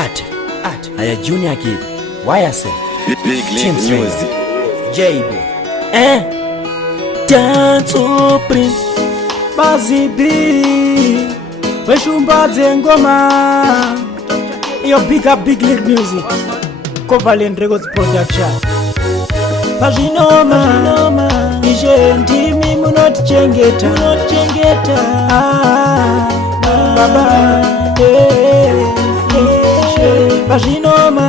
Aya Junior Kid, YSL, Big Link Music, JB, Dance Prince, Bazi B, Weshumbadze ngoma. Yo big up Big Link Music, Covalent Records Production. Pazvinoma, ishe ndimi munotichengeta, baba, pazvinoma,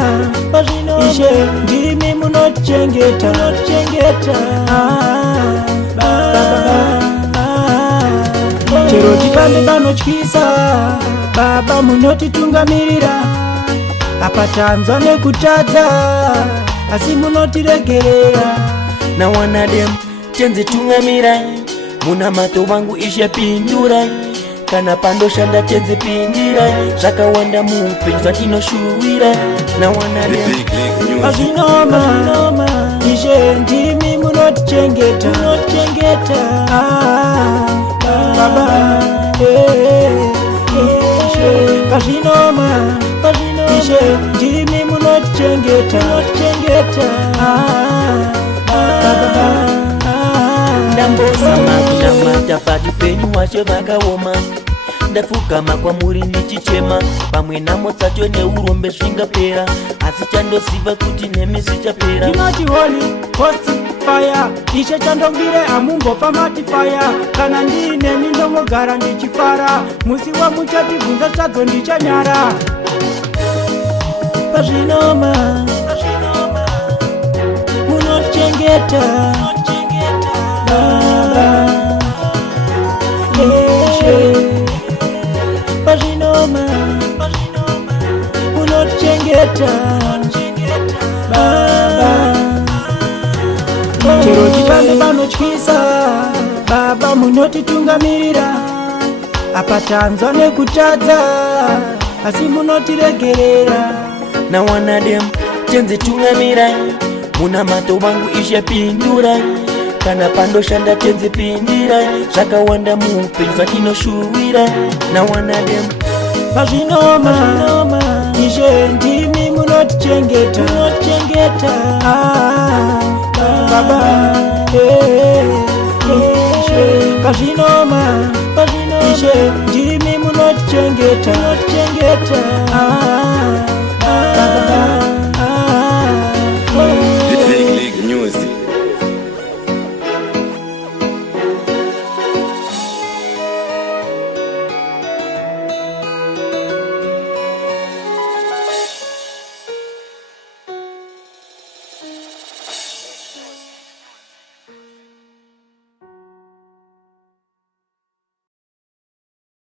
ishe ndimi munotichengeta, baba. Chero tifambe panotyisa, baba munotitungamirira. Apa tanzwa nekutadza, asi munotiregerera. na wanadem tenzi tungamira, muna mato wangu ishe pindura, kana pandoshanda tenzi pindira, zvakawanda muupenyu zvatinoshuwira. Na wanadem Big Link Music, Pazvinoma, ishe ndimi munotichengeta, baba, pazvinoma, ishe ndimi munotichengeta, baba. ndambosama kunamata pati penyu wacho vakaoma, ndapfugama kwamuri ndichichema, pamwe nhamo dzacho neurombe zvingapera, asi chandoziva kuti nemi zvichapera. Ndinoti holy ghost fire, ishe chandongire hamumbopa mati fire, kana ndiine mindongogara ndichifara, musi wamuchatibvunza zvadzo ndichanyara. Pazvinoma, munotichengeta, baba, pazvinoma, munotichengeta, baba. Chero tifambe panotyisa, baba munotitungamirira. Apa tanzwa nekutadza, asi munotiregerera. Na wanadem tenzi tungamira, muna mato wangu ishe pindura, kana pandoshanda tenzi pindira, zvakawanda muupenyu zvatinoshuwira. Na wanadem Pazvinoma, ishe ndimi munotichengeta, baba, pazvinoma, ishe ndimi munotichengeta,